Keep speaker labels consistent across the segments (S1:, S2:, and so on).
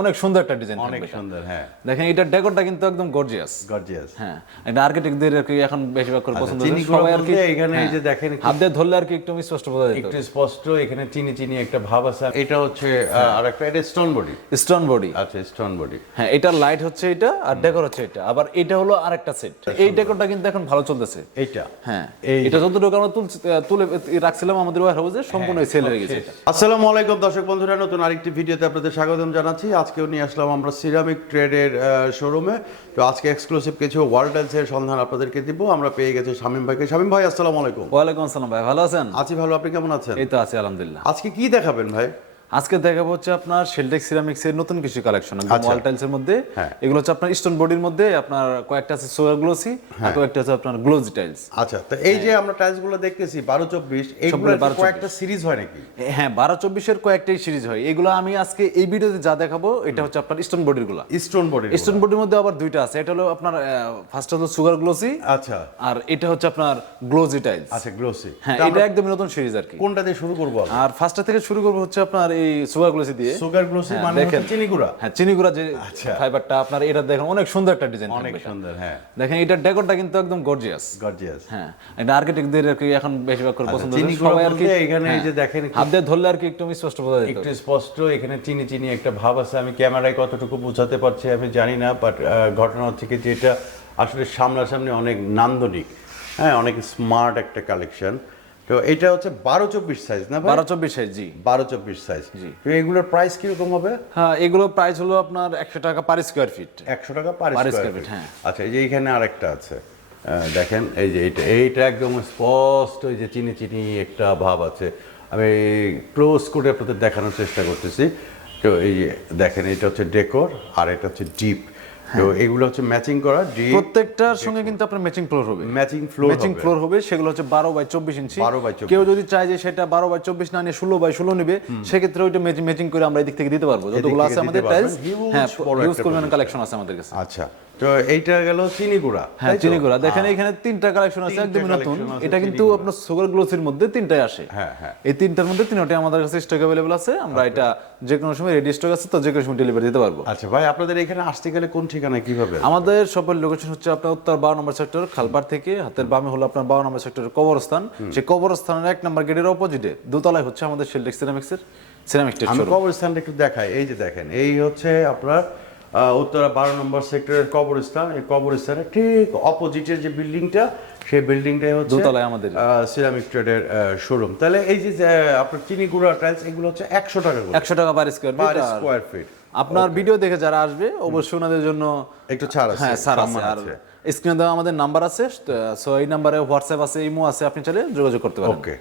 S1: অনেক সুন্দর একটা ডিজাইন
S2: অনেক সুন্দর হ্যাঁ।
S1: দেখেন এটার ডেকোরটা কিন্তু একদম গর্জিয়াস
S2: গর্জিয়াস
S1: হ্যাঁ এটা আর্কিটেক্টদের আর কি এখন বেশিরভাগ করে পছন্দ
S2: চিনি
S1: করে সবাই আর কি
S2: এখানে এই যে
S1: হ্যাঁ,
S2: দেখেন
S1: হাত দিয়ে ধরলে আর কি একটু স্পষ্ট বোঝা যেত
S2: একটু স্পষ্ট এখানে চিনি চিনি একটা ভাব আছে। এটা হচ্ছে আর একটা এটা স্টোন বডি
S1: স্টোন বডি
S2: আচ্ছা স্টোন বডি
S1: হ্যাঁ এটার লাইট হচ্ছে এটা আর ডেকোর হচ্ছে এটা। আবার এটা হলো আরেকটা সেট এই ডেকোরটা কিন্তু এখন ভালো চলতেছে।
S2: এইটা।
S1: হ্যাঁ এটা যতটুকু আমরা তুলে রাখছিলাম আমাদের ওয়ার হাউসে সম্পূর্ণ সেল হয়ে গেছে
S2: আসসালামু আলাইকুম দর্শক বন্ধুরা নতুন আরেকটি ভিডিওতে আপনাদের স্বাগতম জানাচ্ছি। আজকেও নিয়ে আসলাম আমরা সিরামিক ট্রেডের শোরুমে তো আজকে এক্সক্লুসিভ কিছু ওয়ার্ল্ড এর সন্ধান আপনাদেরকে দিব। আমরা পেয়ে গেছি শামিম ভাইকে। শামিম ভাই আসসালামু আলাইকুম।
S1: ওয়ালাইকুম আসসালাম ভাই ভালো আছেন?
S2: আছি ভালো আপনি কেমন আছেন?
S1: এই তো আছি আলহামদুলিল্লাহ।
S2: আজকে কি দেখাবেন ভাই?
S1: আজকে দেখাবো হচ্ছে আপনার শেলটেক সিরামিক্স এর নতুন কিছু কালেকশন। ওয়াল টাইলস এর মধ্যে।
S2: হ্যাঁ।
S1: এগুলো হচ্ছে আপনার স্টোন বডির মধ্যে আপনার কয়েকটা আছে সোয়ার গ্লোসি আর কয়েকটা আছে আপনার গ্লোজি টাইলস
S2: আচ্ছা তো এই যে আমরা টাইলসগুলো দেখতেছি বারো চব্বিশ এইগুলো
S1: 12, 24
S2: কয়েকটা সিরিজ হয় নাকি?
S1: হ্যাঁ বারো চব্বিশের কয়েকটাই সিরিজ হয়। এগুলো আমি আজকে এই ভিডিওতে যা দেখাবো এটা হচ্ছে আপনার স্টোন বডিরগুলা।
S2: স্টোন বডি
S1: স্টোন বডির মধ্যে আবার দুইটা আছে। এটা হলো আপনার ফার্স্ট হলো সুগার গ্লোসি
S2: আচ্ছা।
S1: আর এটা হচ্ছে আপনার গ্লোজি টাইলস
S2: আচ্ছা গ্লোসি
S1: হ্যাঁ এটা একদমই নতুন সিরিজ আর কি।
S2: কোনটা দিয়ে শুরু করব
S1: আর ফার্স্টটা থেকে শুরু করব হচ্ছে আপনার এই সুগার গ্লোসি দিয়ে?
S2: সুগার গ্লোসি
S1: হ্যাঁ,
S2: মানে
S1: দেখেন।
S2: হচ্ছে চিনি গুঁড়া।
S1: হ্যাঁ যে
S2: আচ্ছা।
S1: ফাইবারটা আপনার এটা দেখেন অনেক সুন্দর একটা ডিজাইন
S2: অনেক সুন্দর হ্যাঁ।
S1: দেখেন এটার ডেকোরটা কিন্তু একদম গর্জিয়াস
S2: গর্জিয়াস
S1: হ্যাঁ এটা আর্কিটেক্টদের আর কি এখন বেশিরভাগ করে পছন্দ
S2: চিনি গুঁড়া
S1: সবাই আর কি
S2: এখানে এই
S1: হ্যাঁ,
S2: যে দেখেন একটু-
S1: হাত দিয়ে ধরলে আর কি একটু স্পষ্ট বোঝা যেত।
S2: একটু স্পষ্ট এখানে চিনি চিনি একটা ভাব আছে। আমি ক্যামেরায় কতটুকু বোঝাতে পারছি আমি জানি না বাট ঘটনা হচ্ছে কি যে এটা আসলে সামনাসামনি অনেক নান্দনিক হ্যাঁ অনেক স্মার্ট একটা কালেকশন তো এটা হচ্ছে বারো চব্বিশ সাইজ না
S1: বারো চব্বিশ সাইজ জি।
S2: বারো চব্বিশ সাইজ
S1: জি।
S2: তো এগুলোর প্রাইস কীরকম হবে?
S1: হ্যাঁ এগুলো প্রাইস হলো আপনার একশো টাকা পার স্কোয়ার ফিট
S2: একশো টাকা পার স্কয়ার ফিট
S1: হ্যাঁ।
S2: আচ্ছা এই যে এখানে আরেকটা আছে দেখেন এই যে এইটা এইটা একদম স্পষ্ট এই যে চিনি চিনি একটা ভাব আছে। আমি ক্লোজ করে আপনাদের দেখানোর চেষ্টা করতেছি। তো এই যে দেখেন এটা হচ্ছে ডেকোর আর এটা হচ্ছে ডিপ তো। এগুলো হচ্ছে ম্যাচিং করা
S1: প্রত্যেকটার সঙ্গে কিন্তু আপনার ম্যাচিং ফ্লোর হবে।
S2: ম্যাচিং ফ্লোর
S1: ম্যাচিং ফ্লোর হবে সেগুলো হচ্ছে বারো বাই চব্বিশ ইঞ্চি
S2: বারো বাই
S1: কেউ যদি চায় যে সেটা বারো বাই চব্বিশ না নিয়ে ষোলো বাই ষোলো নেবে সেক্ষেত্রে ওইটা ম্যাচিং করে আমরা এদিক থেকে দিতে পারব। যতগুলো আছে আমাদের টাইলস হ্যাঁ ইউজ
S2: করবেন
S1: কালেকশন আছে আমাদের কাছে।
S2: আচ্ছা। তো এইটা গেল চিনি গুঁড়া
S1: হ্যাঁ দেখেন এখানে তিনটা কালেকশন আছে নতুন। এটা কিন্তু আপনার সুগার গ্লোসির মধ্যে তিনটাই আসে।
S2: হ্যাঁ, হ্যাঁ।
S1: এই তিনটার মধ্যে আমাদের কাছে স্টক অ্যাভেলেবল আছে। আমরা এটা যে কোনো সময় রেডি স্টক আছে তো যে কোনো সময় ডেলিভারি দিতে পারব।
S2: আচ্ছা ভাই আপনাদের এখানে আসতে গেলে কোন ঠিকানায় কীভাবে?
S1: আমাদের সবার লোকেশন হচ্ছে আপনার উত্তর বারো নম্বর সেক্টর খালপাড় থেকে। হাতের বামে হলো আপনার বারো নম্বর সেক্টরের কবরস্থান। সেই কবরস্থানের এক নম্বর গেটের অপোজিটে দোতলায় হচ্ছে আমাদের শেলটেক সিরামিক্সের সিরামিক্সের
S2: কবরস্থানটা একটু দেখাই। এই যে দেখেন এই হচ্ছে আপনার উত্তরা বারো নম্বর সেক্টরের কবরস্থান। এই কবরস্থানের ঠিক অপোজিটের যে বিল্ডিংটা সেই বিল্ডিংটাই হচ্ছে
S1: দোতলায় আমাদের।
S2: সিরামিক ট্রেডের শোরুম তাহলে এই যে আপনার চিনি গুঁড়া টাইলস এগুলো হচ্ছে একশো টাকা
S1: একশো টাকা per square
S2: per square feet
S1: আপনার ভিডিও দেখে যারা আসবে অবশ্যই ওনাদের জন্য
S2: একটু ছাড় আছে
S1: হ্যাঁ স্যার আছে। আর স্ক্রিনে দেওয়া আমাদের নাম্বার আছে সো এই নাম্বারে হোয়াটসঅ্যাপ আছে ইমো আছে আপনি চাইলে যোগাযোগ করতে পারেন।
S2: ওকে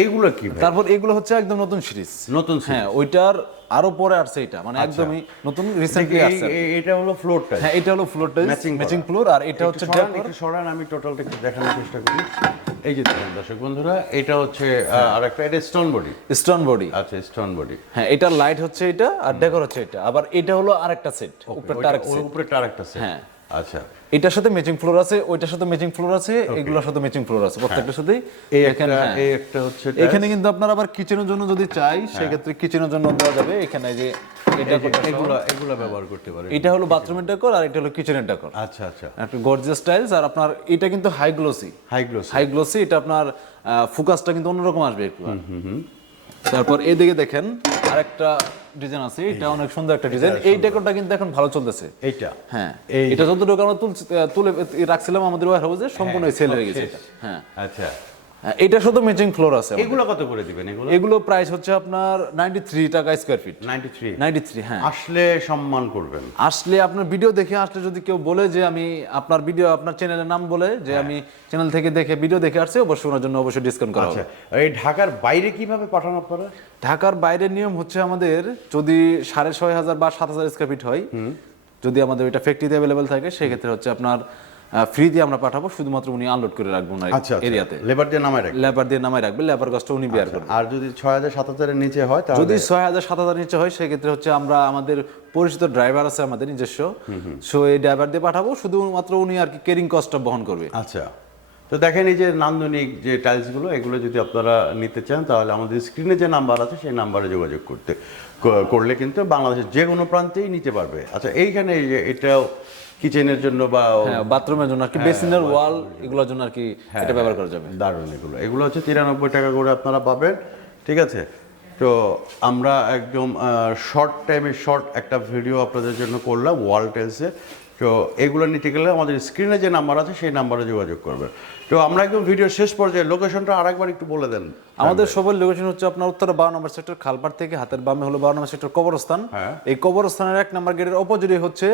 S2: এইগুলো কি
S1: তারপর এগুলো হচ্ছে একদম নতুন সিরিজ।
S2: নতুন
S1: হ্যাঁ ওইটার আরও পরে আসছে এটা। মানে একদমই নতুন রিসেন্টলি আসছে
S2: এটা হলো ফ্লোরটা
S1: হ্যাঁ এটা হলো ফ্লোর টাইলস ম্যাচিং ফ্লোর আর এটা হচ্ছে
S2: একটু সরান, আমি টোটালটা একটু দেখানোর চেষ্টা করি। এই যে দেখেন দর্শক বন্ধুরা এটা হচ্ছে আর একটা এটা স্টোন বডি
S1: স্টোন বডি
S2: আচ্ছা স্টোন বডি
S1: হ্যাঁ এটার লাইট হচ্ছে এটা আর ডেকোর হচ্ছে এটা। আবার এটা হলো আরেকটা সেট উপরে সেট
S2: উপরে আরেকটা set।
S1: হ্যাঁ।
S2: আচ্ছা।
S1: এটার সাথে ম্যাচিং ফ্লোর আছে ওইটার সাথে ম্যাচিং ফ্লোর আছে এগুলোর সাথে ম্যাচিং ফ্লোর আছে প্রত্যেকটার সাথেই
S2: এই
S1: এখানে
S2: একটা
S1: হ্যাঁ।
S2: এই একটা হচ্ছে
S1: এখানে কিন্তু আপনার আবার কিচেনের জন্য যদি চাই সেক্ষেত্রে কিচেনের জন্য দেওয়া যাবে। এখানে যে এটা
S2: এগুলো এগুলো ব্যবহার করতে পারে
S1: এটা হলো বাথরুমের ডেকোর আর এটা হলো কিচেনের ডেকোর
S2: আচ্ছা আচ্ছা।
S1: একটা গর্জিয়াস টাইলস আর আপনার এটা কিন্তু high glossy
S2: high gloss
S1: high glossy এটা আপনার ফোকাসটা কিন্তু অন্যরকম আসবে একটু। তারপর এদিকে দেখেন আরেকটা ডিজাইন আছে। এটা অনেক সুন্দর একটা ডিজাইন এই ডেকোরটা কিন্তু এখন ভালো চলতেছে।
S2: এইটা।
S1: হ্যাঁ। এটা যতটুকু আমরা তুলছি তুলে রাখছিলাম আমাদের ওয়ার হাউসে সম্পূর্ণ সেল হয়ে গেছে এটা। হ্যাঁ।
S2: আচ্ছা।
S1: হ্যাঁ, এটা শুধু ম্যাচিং ফ্লোর আছে
S2: এগুলো কত করে দিবেন এগুলো?
S1: এগুলো প্রাইস হচ্ছে আপনার 93 টাকা স্কয়ার ফিট
S2: 93
S1: 93 হ্যাঁ।
S2: আসলে সম্মান করবেন।
S1: আসলে আপনার ভিডিও দেখে আসলে যদি কেউ বলে যে আমি আপনার ভিডিও আপনার চ্যানেলের নাম বলে যে আমি চ্যানেল থেকে দেখে ভিডিও দেখে আসছে অবশ্যই ওনার জন্য অবশ্যই ডিসকাউন্ট করা হবে।
S2: আচ্ছা এই ঢাকার বাইরে কীভাবে পাঠানো আপনারা?
S1: ঢাকার বাইরের নিয়ম হচ্ছে আমাদের যদি সাড়ে ছয় হাজার বা সাত হাজার স্কোয়ার ফিট হয় যদি আমাদের এটা ফ্যাক্টরিতে অ্যাভেলেবেল থাকে সেক্ষেত্রে হচ্ছে আপনার ফ্রি দিয়ে আমরা পাঠাবো শুধুমাত্র উনি আনলোড করে রাখব না
S2: আচ্ছা
S1: এরিয়াতে
S2: লেবার দিয়ে নামায় রাখবেন?
S1: লেবার দিয়ে নামায় রাখবে লেবার কষ্ট উনি বিয়ার করবে
S2: আর যদি ছয় হাজার সাত হাজারের নিচে হয় তাহলে?
S1: যদি ছয় হাজার সাত হাজার নিচে হয় সেক্ষেত্রে হচ্ছে আমরা আমাদের পরিচিত ড্রাইভার আছে আমাদের নিজস্ব সো এই ড্রাইভার দিয়ে পাঠাবো শুধুমাত্র উনি আর কি কেরিং কস্টটা বহন করবে।
S2: আচ্ছা। তো দেখেন এই যে নান্দনিক যে টাইলসগুলো এগুলো যদি আপনারা নিতে চান তাহলে আমাদের স্ক্রিনে যে নাম্বার আছে সেই নাম্বারে যোগাযোগ করতে। করলে কিন্তু বাংলাদেশের যে কোনো প্রান্তেই নিতে পারবে। আচ্ছা এইখানে এই যে এটাও কিচেনের জন্য বা
S1: হ্যাঁ বাথরুমের জন্য আর কি বেসিনের ওয়াল এগুলোর জন্য আর কি এটা ব্যবহার করা যাবে।
S2: দারুণ এগুলো। এগুলো হচ্ছে তিরানব্বই টাকা করে আপনারা পাবেন ঠিক আছে? তো আমরা একদম শর্ট টাইমে শর্ট একটা ভিডিও আপনাদের জন্য করলাম ওয়াল টেলসে তো এগুলো নিতে গেলে আমাদের স্ক্রিনে যে নাম্বার আছে সেই নাম্বারে যোগাযোগ করবেন তো আমরা একদম ভিডিও শেষ পর্যায়ে লোকেশনটা আরেকবার একটু বলে দেন।
S1: আমাদের সবার লোকেশন হচ্ছে আপনার উত্তরে বারো নম্বর সেক্টর খালপাড় থেকে হাতের বামে হলো বারো নম্বর সেক্টর কবরস্থান।
S2: হ্যাঁ।
S1: এই কবরস্থানের এক নম্বর গেটের অপোজিটে হচ্ছে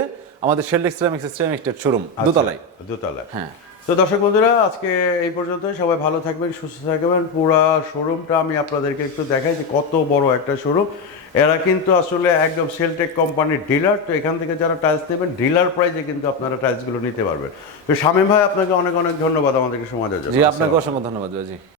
S1: আমাদের Shield ceramics ceramic state showroom দোতলায়।
S2: দোতলায়।
S1: হ্যাঁ।
S2: তো দর্শক বন্ধুরা আজকে এই পর্যন্ত সবাই ভালো থাকবেন সুস্থ থাকবেন। পুরা শোরুমটা আমি আপনাদেরকে একটু দেখাই যে কত বড় একটা শোরুম এরা কিন্তু আসলে একদম সেলটেক কোম্পানির ডিলার, তো এখান থেকে যারা টাইলস নেবেন ডিলার প্রাইজে কিন্তু আপনারা টাইলসগুলো নিতে পারবেন। তো স্বামী ভাই, আপনাকে অনেক অনেক ধন্যবাদ আমাদেরকে সময় দেওয়ার জন্য।
S1: আপনাকে অসংখ্য ধন্যবাদ